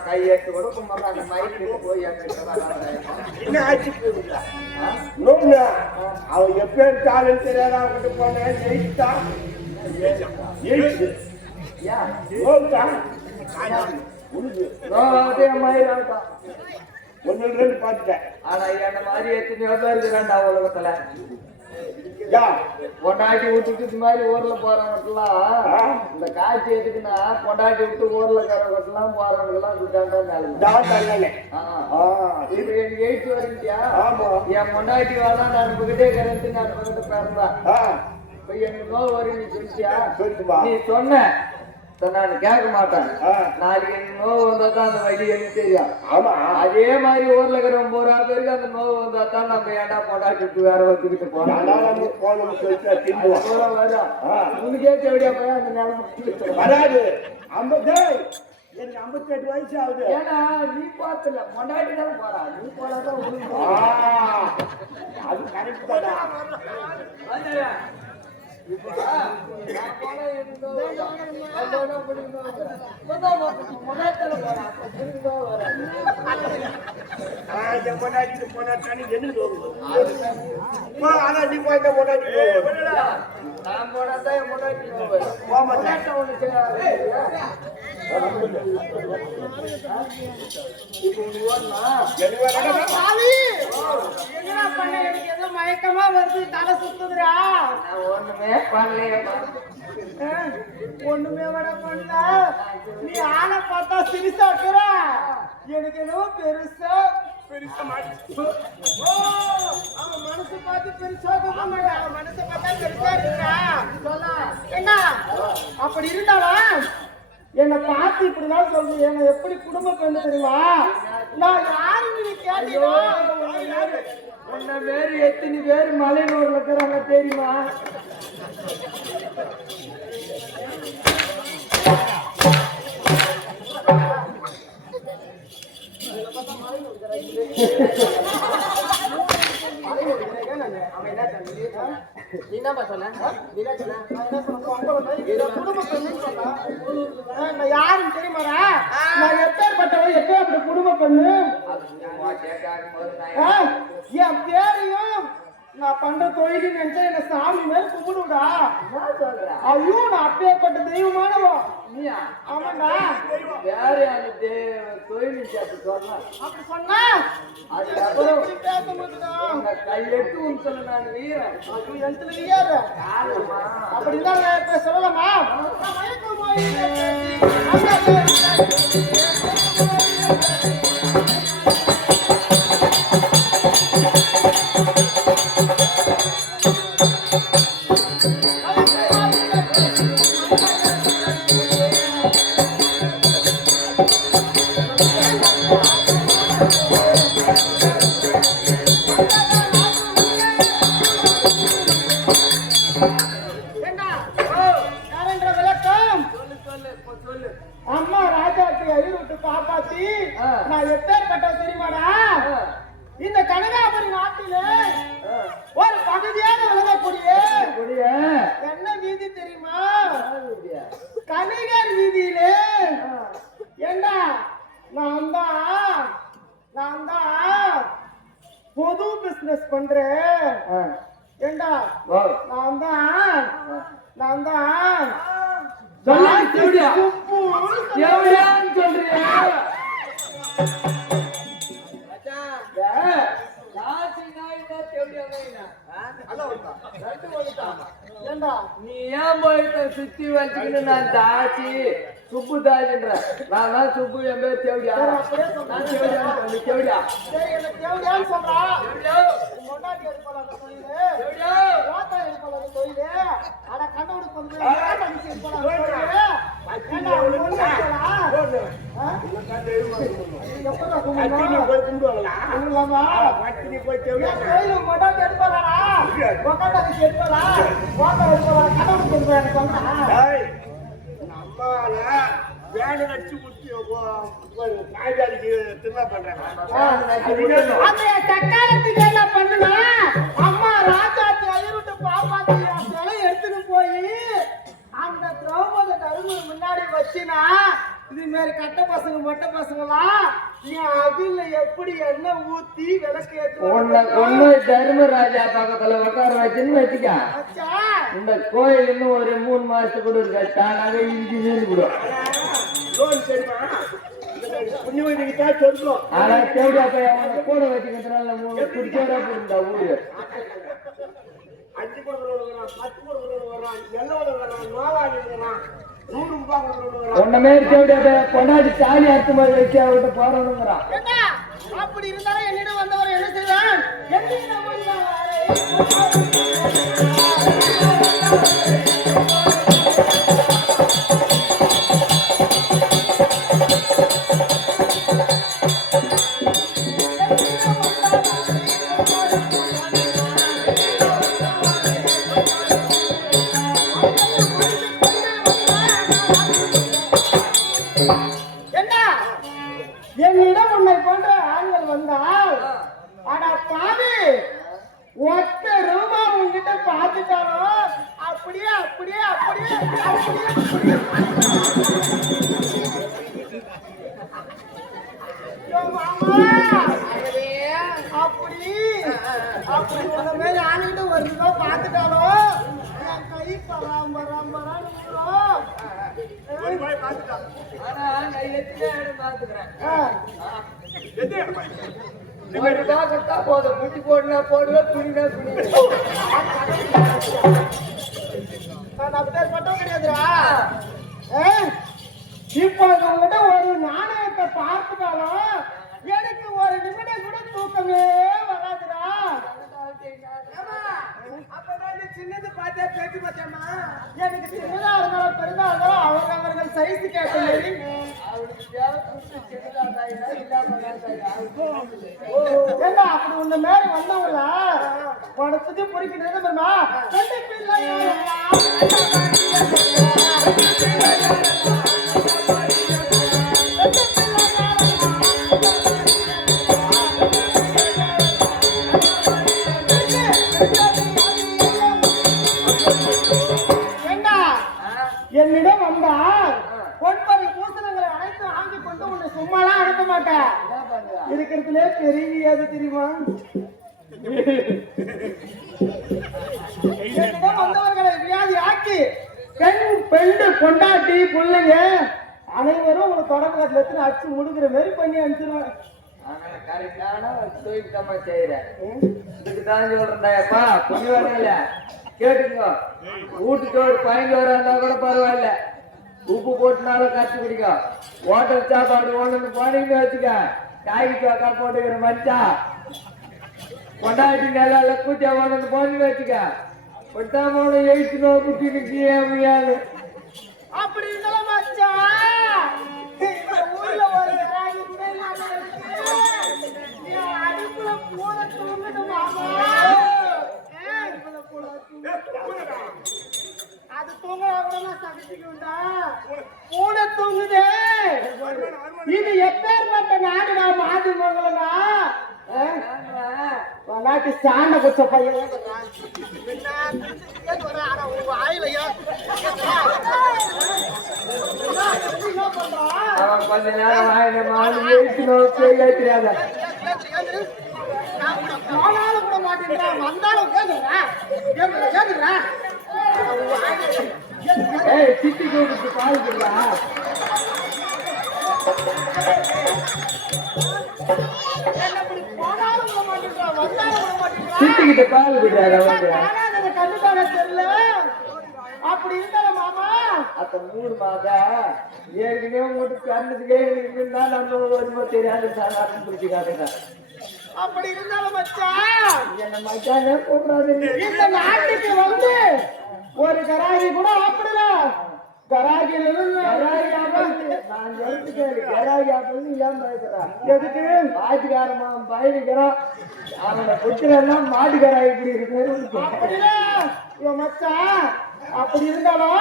கையெட்டு கூட அந்த மைக்கு போய் என்ன ஆச்சு அவன் எப்ப டேலண்ட் தெரியாத அவங்கிட்ட போனேன் ஒன்னு பாத்துட்டேன் ஆனா என்ன மாதிரி எத்தனையோ பேர் இருக்கிறாண்டா உலகத்துல பொண்டாட்டி விட்டுட்டு இது மாதிரி ஊர்ல போறவங்கலாம் இந்த காட்சி எதுக்குன்னா பொண்டாட்டி விட்டு ஊர்ல இருக்கிறவங்கலாம் போறவங்கலாம் விட்டாண்டா இப்ப எனக்கு 8 வருங்கியா என் பொண்டாட்டி வாழ நான் உங்ககிட்டே கரண்ட் நான் உங்ககிட்ட பேசுறேன் இப்ப எனக்கு நோய் வரும் நீ சொல்லிட்டியா நீ சொன்ன நான் கேட்க மாட்டேன் நாளைக்கு எனக்கு நோவு வந்தா தான் அந்த வழி எனக்கு தெரியும் ஆமா அதே மாதிரி ஊர்ல இருக்கிறவங்க போறா பேருக்கு அந்த நோவு வந்தா தான் நம்ம ஏண்டா பொண்டாட்டி வேற ஒருத்துக்கிட்டு போறோம் உனக்கே தேவையா போய் அந்த நிலைமை வராது எனக்கு 58 வயசு ஆகுது ஏன்னா நீ பாத்துல பொண்டாட்டி தான் போறா நீ போறாதான் அது கரெக்ட் தான் மயக்கமா வருது தலை சுத்துதுரா ஒண்ணுமே பண்ணலையம்மா ஒண்ணுமே விட பண்ணல நீ ஆளை பார்த்தா சிரிசாக்குற எனக்கு என்னவோ பெருசா அவன் மனசு பார்த்து பெருசாக அவன் மனசை பார்த்தா பெருசா இருக்கிறா என்ன அப்படி இருந்தாலும் என்னை பார்த்து இப்படிதான் சொல்லுங்க என்ன எப்படி குடும்ப பெண்ணு தெரியுமா நான் யாருன்னு நீ கேட்டீங்க உன்ன வேறு எத்தனை பேர் மலையனூர்ல இருக்கிறாங்க தெரியுமா யாருன்னு தெரியுமாடா நான் எப்பேற்பட்டவன் எப்பேற்பட்ட குடும்ப பெண்ணு என் பேரையும் நான் பண்ற தொழில் நினைச்சா என்ன சாமி மேல கும்பிடுடா ஐயோ நான் அப்பேற்பட்ட தெய்வமானவன் ஆமாண்டா வேற அந்த தொழில் சொன்னா அப்படி சொன்னா அதுக்கப்புறம் பேச மாட்டேன் கையெட்டு உன் நான் வீரன் அது எழுத்துல வீயாத அப்படின்னா நான் இப்ப சொல்லலாமா Oh, ராஜாத்தி ஐயர் விட்டு காப்பாத்தி நான் எப்பேற்பட்ட தெரியுமாடா? இந்த கனகாபுரி நாட்டில ஒரு பகுதியாக விளங்கக்கூடிய என்ன வீதி தெரியுமா? கணிகர் வீதியிலே. ஏண்டா நான் தான் பொது பிசினஸ் பண்றேன். ஏண்டா நான் தான் சொல்றியா நீ ஏன் போயிட்ட சுத்தி வச்சுக்கின்னு நான் தாச்சி சுப்பு தாச்சின்ற நான் சுப்பு என் பேர் தேவடியா நான் தேவடியா சொல்றா வேலை நடிச்சு முடிச்சு நாய்காலிக்கு திரும்ப பண்றாங்க. தக்காலத்துக்கு என்ன பண்ணுனா அம்மா ராஜாத்தி ஐயருட்டு பாப்பாத்தி சிலை எடுத்துட்டு போய் அந்த திரௌபதி தரும முன்னாடி வச்சினா இது மாதிரி கட்ட பசங்க மொட்டை பசங்களாம் நீ அகில எப்படி எண்ணெய் ஊத்தி விளக்கு ஒண்ணு தர்மராஜா பக்கத்துல உட்கார வச்சுன்னு வச்சுக்க. இந்த கோயில் இன்னும் ஒரு 3 மாசத்துக்கு கூட இருக்கா தானாக இஞ்சி சேர்ந்து விடும். ஆனா தேவடியா போய் அவனை கூட வச்சுக்கிறதுனால குடிச்சோட போயிருந்தா ஊரு. ஒன்னமே தேவடியா போய் கொண்டாடி தாலி அறுத்து மாதிரி வச்சு அவர்கிட்ட போறணுங்கிறான். அப்படி இருந்தாலும் என்னிடம் வந்தவர் என்ன செய்வான்? என்னிடம் உன்னை போன்ற ஆண்கள் வந்தால் ஆனா பாவி ஒத்த ரூபா உங்ககிட்ட பார்த்துட்டாலும் அப்படியே அப்படியே அப்படியே அப்படியே அப்படி அப்படி உன்ன மேல ஆளுகிட்ட ஒரு ரூபா பார்த்துட்டாலும் என் கை பராம்பராம்பரான்னு போதும் முட்டி போடுனா போடுவேன் துணினா துணிவேன். மட்டும் கிடையாதுடா. இப்போ உங்ககிட்ட ஒரு நாணயத்தை பார்த்துட்டாலும் எனக்கு ஒரு நிமிடம் கூட தூக்கமே வராதுடா. சின்னது பார்த்தே பேச்சு பார்த்தேம்மா. எனக்கு சின்னதா இருந்தாலும் பெரிதா இருந்தாலும் அவர்கள் சைஸு கேட்ட மாதிரி ஏண்டா அப்படி உன்ன மேல வந்தவங்கள உனக்கு பொறிக்கிறது பெருமா ரெண்டு பிள்ளை என்னிடம் வந்தால் 9 பூசணங்களை அனைத்து வாங்கி கொண்டு உன்னை சும்மாலாம் அனுப்ப மாட்டேன். இருக்கிறதுலே பெரிய தெரியுமா? என்னிடம் வந்தவர்களை வியாதி ஆக்கி பெண்டு கொண்டாட்டி பிள்ளைங்க அனைவரும் உங்களுக்கு தொடர்பு கட்டில எத்தனை அச்சு முடுக்கிற மாதிரி பண்ணி அனுப்பிச்சிருவேன். இதுக்குதான் சொல்றேன்டாப்பா புண்ணி வரல கேட்டுக்கோ. வீட்டுக்கு ஒரு 15 இருந்தா கூட பரவாயில்ல, உப்பு போட்டுனாலும் கட்டி பிடிக்கும். ஹோட்டல் சாப்பாடு ஒண்ணு போனீங்கன்னு வச்சுக்க காய்கறி அக்கா போட்டுக்கிற மச்சா கொண்டாடி நல்லா கூச்சா ஒண்ணு போனீங்கன்னு வச்சுக்க கொட்டாமோட 8 நோ குட்டி நிக்க முடியாது. அப்படி இருந்தாலும் மச்சா ஊர்ல ஒரு அடுப்புல பூர தூங்கணும் மாமா. அது தூங்கலாம் கூட நான் சகிச்சுக்குண்டா. பூனை தூங்குதே. இது எப்பேற்பட்ட நாடுடா மாது மங்களா? நாட்டு சாண்ட குச்ச பையன் அவன் கொஞ்ச நேரம் வாயில மாடு தெரியாத போனாலும் கூட மாட்டேங்கிறான், வந்தாலும் கேட்கிறேன். ஏய் சிட்டி கூப்பிட்டு பால் கொடுடா. போனாலும் கூட மாட்டேங்கிறான், வந்தாலும் கூட மாட்டேங்கிறான். சிட்டிக்கிட்ட பால் கொடுறாரு அவங்க. கண்டுட்டான தெரியல. அப்படி இருந்தாலும் மாமா அத்த 3 மாதம் ஏற்கனவே போட்டு கண்ணுக்கே இருந்தா நம்ம வருமோ தெரியாது சாதாரண பிடிச்சிக்காதுங்க. அப்படி இருந்தாலும் மச்சான் என்ன மச்சானே கூப்பிடாது. இந்த நாட்டுக்கு வந்து ஒரு கராகி கூட ஆப்பிடல. கராகி நான் எடுத்துக்கேன் கராகி ஆப்பிள் இல்லாம இருக்கிறான். எதுக்கு மாட்டுக்காரமா பயணிக்கிறான். அவனை குச்சினா மாட்டுக்காராய் இப்படி இருக்கு. அப்படில இவன் மச்சான் அப்படி இருந்தாலும்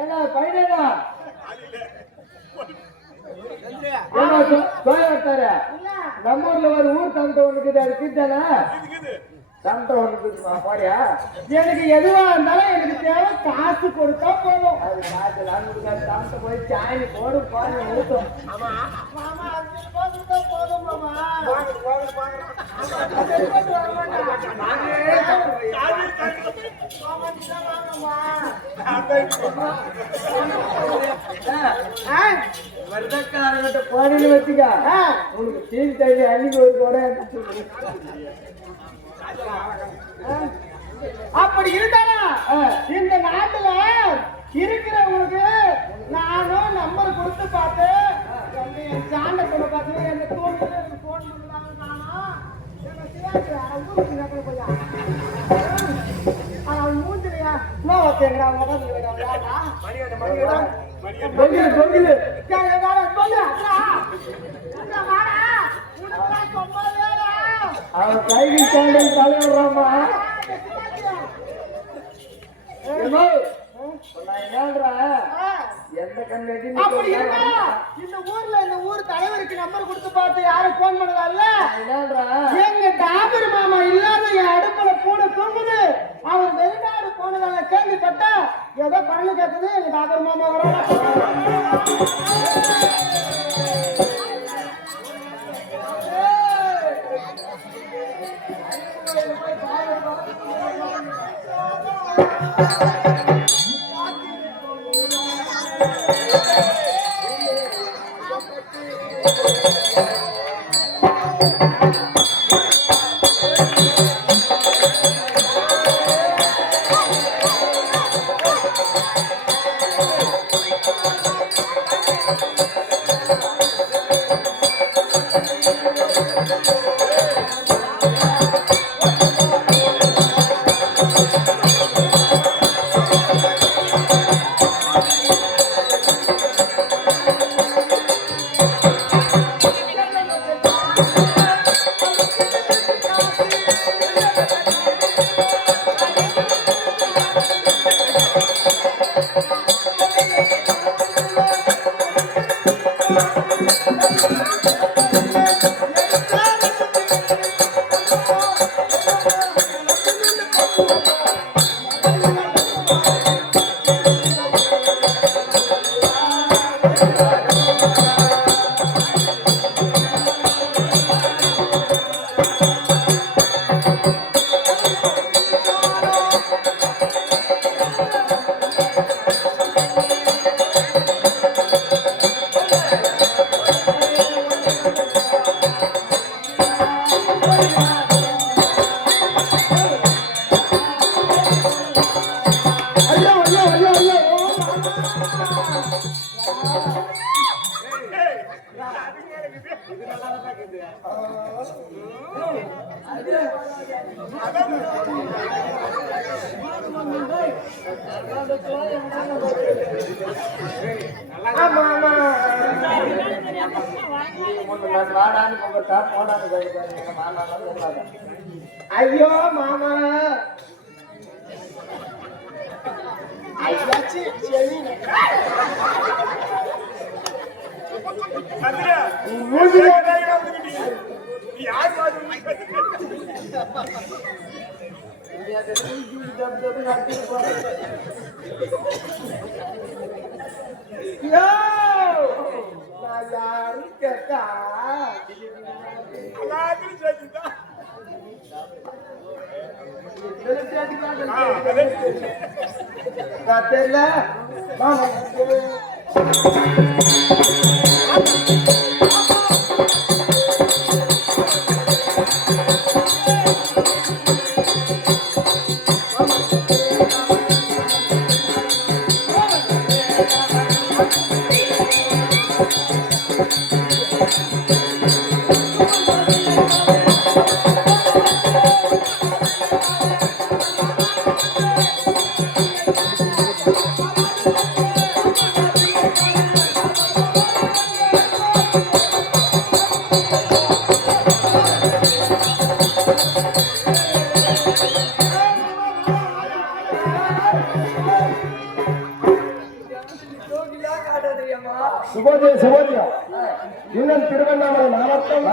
ஏன்னா பையனா நம்ம ஊர்ல ஒரு ஊர் தந்த ஒண்ணுக்குது அது கிட்டானா தந்த ஒண்ணுக்குதுமா போறியா? எனக்கு எதுவா இருந்தாலும் எனக்கு தேவை காசு கொடுத்தா போதும். அது காசு கொடுக்காது தந்த போய் சாயி போடு பாரு ஊட்டும். மாமா 5 ரூபாய் கொடுத்தா போதும் மாமா. வருடக்காரங்கிட்ட போனேன்னு வச்சுக்க உனக்கு தீனி தண்ணி அன்னைக்கு ஒரு கூட அப்படி இருந்தாலும் இந்த நாட்டுல இருக்கிறவங்களுக்கு நானும் நம்பர் கொடுத்து பார்த்து என் சாண்டை கூட பார்த்து என்ன தோணுது எனக்கு போன் பண்ணாங்க. நானும் ஊருக்கு போயா அவன் மூஞ்சிலையா நோ ஓகேங்களா அவங்க அவன் கையில் சாண்டல் தலைவர்றாமா. எந்த கண்ணு அப்படி இந்த ஊர் தலைவருக்கு நம்பர் கொடுத்து பார்த்து யாரும் போன் பண்ணல. எங்க டாபர் மாமா இல்லாத என் அடுப்புல பூனை தூங்குது. அவர் வெளிநாடு போனதாக கேள்விப்பட்டா ஏதோ பணம் கேட்குது. எங்க டாபர் மாமா வர ஆமா ஆமா வாடான்னு கூப்பிட்டா போடான்னு போயிருக்காங்க மாமா சொல்லாத. ஐயோ மாமா ஐயாச்சி சரி யோ நான் யாரு கேட்டா நான் தெரியல மாமா சுபோதயம் இன்னும் திருவண்ணாமலை மாவட்டம்